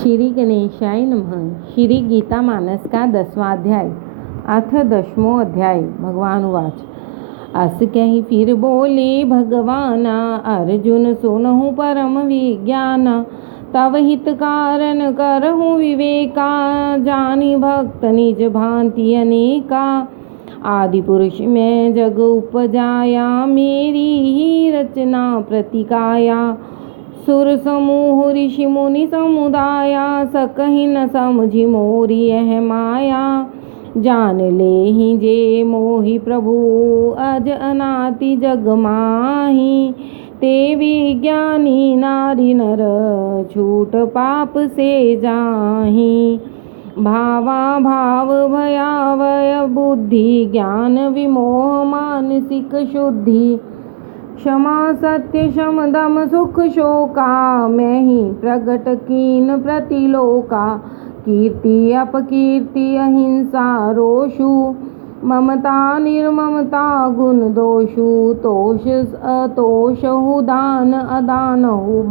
श्री गणेशाय नमः। श्री गीता मानस का 10वां अध्याय अथ 10वां अध्याय। भगवान उवाच। अस कहि फिर बोले भगवाना, अर्जुन सुनहु परम विज्ञाना। तव हित कारण करहु विवेका, जानि भक्त निज भांति अनेका। आदि पुरुष में जग उपजाया, मेरी ही रचना प्रतिकाया। सुर समूह ऋषि मुनि समुदाया, सकहि न समझि मोरी यह माया। जान ले ही जे मोहि प्रभु, अज अनाति जग माही। ते विज्ञानी नारी नर, छूट पाप से जाही। भावा भाव भयावय बुद्धि, ज्ञान विमोह मानसिक शुद्धि। क्षमा सत्य शम दम सुख शोका, मैं ही प्रगट कीन प्रतिलोका। कीर्ति अपकीर्ति अहिंसा रोषु, ममता निर्ममता गुण दोषु। तोष अतोषहु दान अदानहु,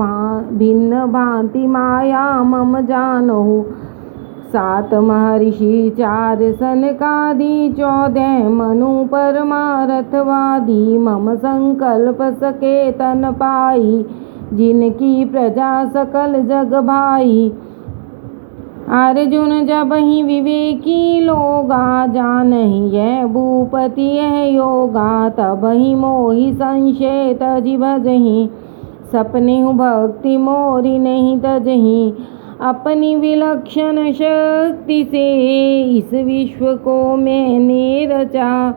भिन्न भांति माया मम जानहु। 7 महर्षि 4 सनकादि, 14 मनु परमारथवादी। मम संकल्प सकेतन पाई, जिनकी प्रजा सकल जग भाई। अर्जुन जब ही विवेकी लोगा, जानहि यह भूपति यह योगा। तब ही मोहि संशय तजि भजहि, सपने भक्ति मोरी नहीं तजहि। अपनी विलक्षण शक्ति से इस विश्व को मैंने रचा,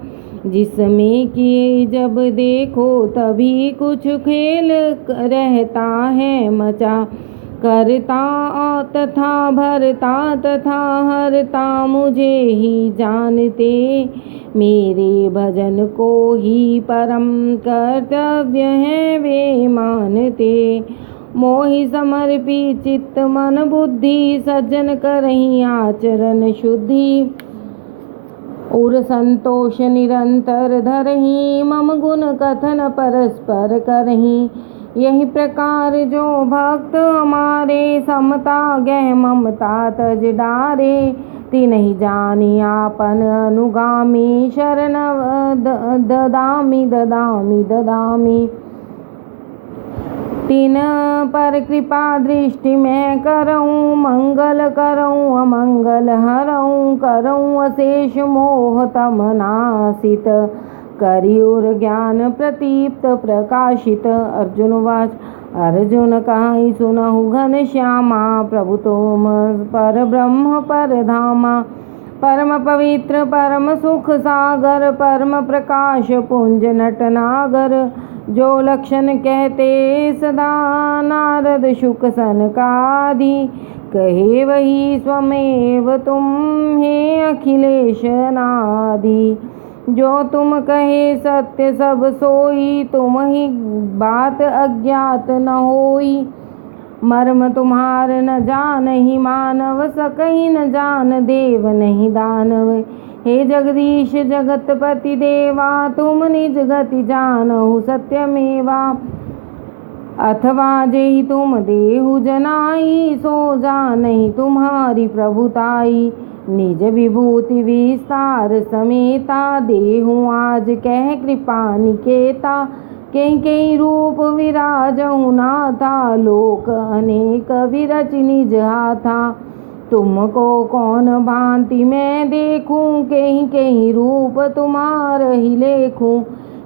जिसमें कि जब देखो तभी कुछ खेल रहता है मचा। करता तथा भरता तथा हरता, मुझे ही जानते। मेरे भजन को ही परम कर्तव्य है वे मानते। मोहि समर्पी चित्त मन बुद्धि, सज्जन करहि आचरण शुद्धि। और संतोष निरंतर धरहि, मम गुण कथन परस्पर करहि। यही प्रकार जो भक्त हमारे, समता गह ममता तज डारे। तिन्हि जानि आपन अनुगामी, शरण ददामि ददामि ददामि। तीन पर कृपा दृष्टि मैं करऊँ, मंगल करऊँ अमंगल हरऊँ। करऊँ अशेष मोह तम नासित, करियुर ज्ञान प्रदीप्त प्रकाशित। अर्जुन वाच। अर्जुन कहि सुनहु घनश्यामा, प्रभु तुम पर ब्रह्म पर धामा। परम पवित्र परम सुख सागर, परम प्रकाश पुंज नटनागर। जो लक्षण कहते सदा, नारद शुक सनकादि। कहे वही स्वमेव तुम, हे अखिलेश नादि। जो तुम कहे सत्य सब सोई, तुम ही बात अज्ञात न होई। मर्म तुम्हार न जानहि मानव, सकहि न जान देव नहीं दानव। हे जगदीश जगतपति देवा, तुम निज गति जानहु सत्यमेवा। अथवा जेहि तुम देहु जनाई, सो जानहि तुम्हारी प्रभुताई। निज विभूति विस्तार समेता, देहु आज कह कृपा निकेता। कई कई रूप विराजहु नाथा, लोक अनेक विरच निज हाथा। तुमको कौन भांति मैं देखूं, कहीं कहीं रूप तुम्हार ही लेखूं।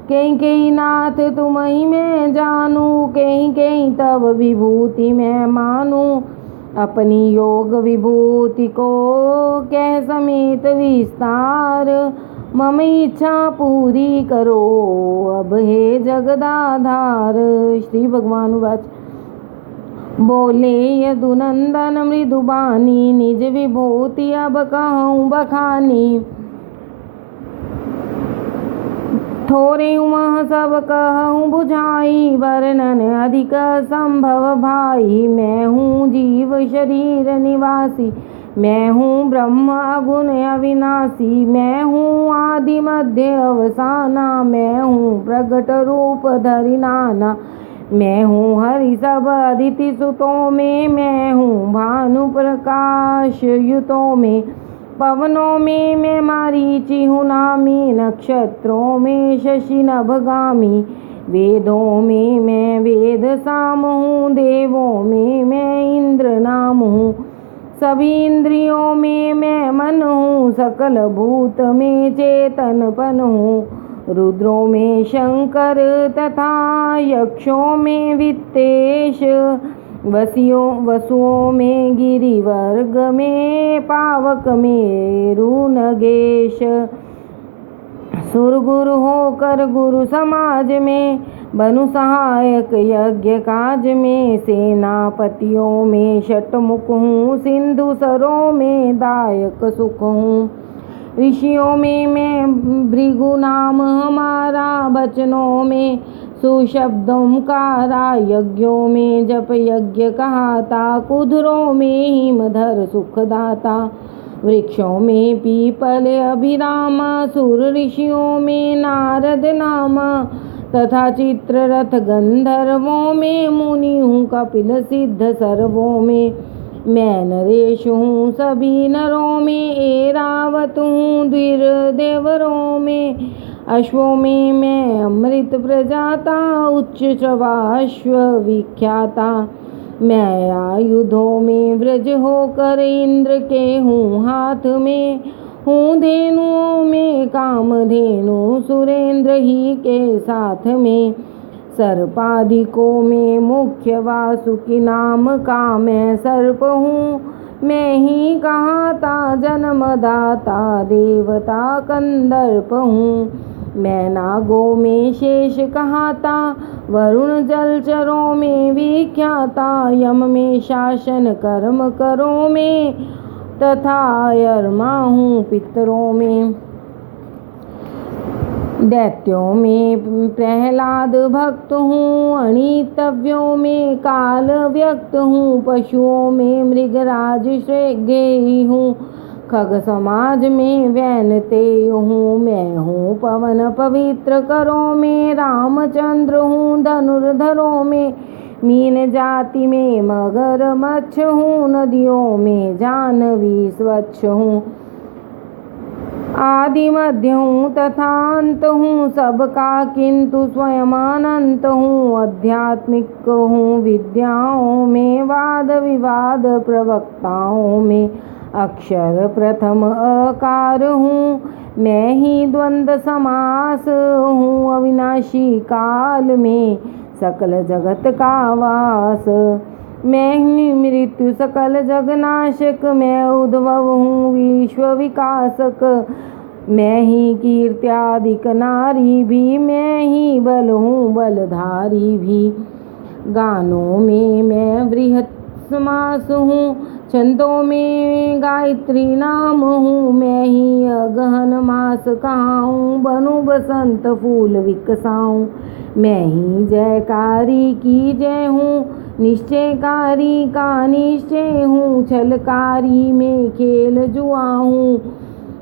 कहीं कहीं नाथ तुम ही मैं जानूं, कहीं कहीं तब विभूति मैं मानूं। अपनी योग विभूति को कह समेत विस्तार, मम इच्छा पूरी करो अब हे जगदाधार। श्री भगवान वाच। बोले यदुनंदन मृदुबानी, निज विभूति अब कहूँ बखानी। थोरे उमह सब कहूँ बुझाई, वर्णन अधिक संभव भाई। मैं हूँ जीव शरीर निवासी, मैं हूँ ब्रह्म अगुण अविनाशी। मैं हूँ आदि मध्य अवसाना, मैं हूँ प्रगट रूप धरि नाना। मैं हूँ हरि सब अदिति सुतों में, मैं हूँ भानु आकाश युतों में, पवनों में मैं मरीचि हूँ नामी, नक्षत्रों में शशि नभगामी, वेदों में मैं वेद साम हूँ, देवों में मैं इंद्र नाम हूँ, सभी इंद्रियों में मैं मन हूँ, सकल भूत में चेतनपन हूँ, रुद्रों में शंकर तथा यक्षों में वित्तेश, वसुओं में गिरिवर्ग में पावक मेरु नगेश, सुरगुरु होकर गुरु समाज में, बनु सहायक यज्ञ काज में, सेनापतियों में षटमुख हूँ, सिंधु सरों में दायक सुख हूँ, ऋषियों में मैं भृगु नाम हमारा, बचनों में सुशब्द ओंकारा, यज्ञों में जप यज्ञ कहाता, कुधरों में हिमधर सुखदाता, वृक्षों में पीपल अभिरामा, सुर ऋषियों में नारद नामा, तथा चित्ररथ गंधर्वों में मुनि हूँ, कपिल सिद्ध सर्वों में मैं नरेश हूँ, सभी नरों में ऐरावत हूँ, देवरों में, अश्वों में मैं अमृत प्रजाता, उच्च श्रवाश्व विख्याता, मैं आयुधों में व्रज होकर इंद्र के हूँ हाथ में, हूँ धेनुओं में कामधेनु, सुरेंद्र ही के साथ में, सर्पादिकों में मुख्य वासुकी नाम का मैं सर्प हूँ, मैं ही कहाता जन्मदाता, देवता कंदर्प हूँ, मैं नागों में शेष कहाता, वरुण जलचरों में विख्याता, यम में शासन कर्म करों में, तथा यरमा हूँ पितरों में, दैत्यों में प्रहलाद भक्त हूँ, अणितव्यों में काल व्यक्त हूँ, पशुओं में मृगराज श्रेष्ठी हूँ, खग समाज में वैनते हूँ, मैं हूँ पवन पवित्र करों में, रामचंद्र हूँ धनुर्धरों में, मीन जाति में मगर मच्छ हूँ, नदियों में जानवी स्वच्छ हूँ, आदि मध्य हूँ तथा अंत हूँ, सबका किंतु स्वयं अनंत हूँ, आध्यात्मिक हूँ विद्याओं में, वाद विवाद प्रवक्ताओं में, अक्षर प्रथम अकार हूँ, मैं ही द्वंद्व समास हूँ, अविनाशी काल में सकल जगत का वास, मैं ही मृत्यु सकल जगनाशक, मैं उद्भव हूँ विश्व विकासक, मैं ही कीर्त्यादिक नारी भी, मैं ही बल हूँ बलधारी भी, गानों में मैं बृहत् समास हूँ, छंदों में गायत्री नाम हूँ, मैं ही अगहन मास कहाऊँ, बनु बसंत फूल विकसाऊँ, मैं ही जयकारी की जय हूँ, निश्चयकारी का निश्चय हूँ, छलकारी में खेल जुआ हूँ,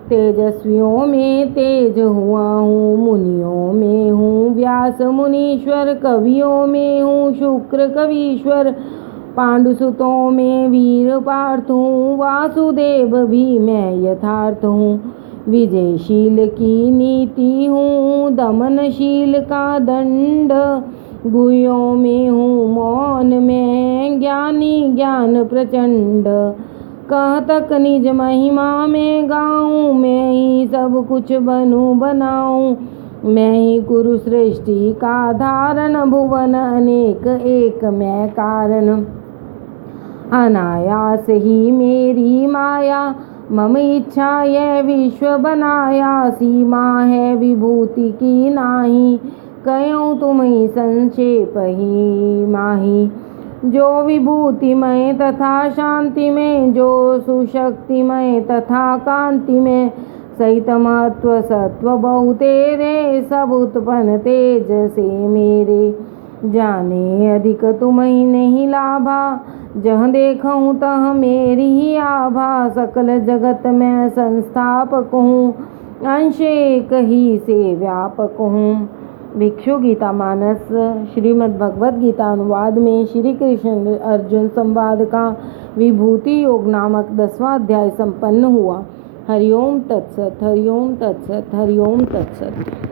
तेजस्वियों में तेज हुआ हूँ, मुनियों में हूँ व्यास मुनीश्वर, कवियों में हूँ शुक्र कवीश्वर, पांडुसुतों में वीर पार्थ हूँ, वासुदेव भी मैं यथार्थ हूँ, विजयशील की नीति हूँ, दमनशील का दंड, गुह्यों में हूँ मौन में, ज्ञानी ज्ञान प्रचंड, कह तक निज महिमा में गाऊं, मैं ही सब कुछ बनूं बनाऊं, मैं ही कुरु सृष्टि का धारण, भुवन अनेक एक मैं कारण, अनायास ही मेरी माया, मम इच्छा यह विश्व बनाया, सीमा है विभूति की नाही, कयूँ तुम्हें संक्षेप ही माही, जो विभूतिमय तथा शांतिमय, जो सुशक्तिमय तथा कांतिमय, सहित महत्व सत्व बहु तेरे, सब उत्पन्न तेज से मेरे, जाने अधिक तुम्हें नहीं लाभा, जहाँ देखूँ तह मेरी ही आभा, सकल जगत में संस्थापक हूँ, अंश एक ही से व्यापक हूँ, भिक्षु गीता मानस श्रीमद् भगवद गीता अनुवाद में श्री कृष्ण अर्जुन संवाद का विभूति योग नामक 10वां अध्याय संपन्न हुआ। हरिओम तत्सत, हरिओम तत्सत, हरिओम तत्सत।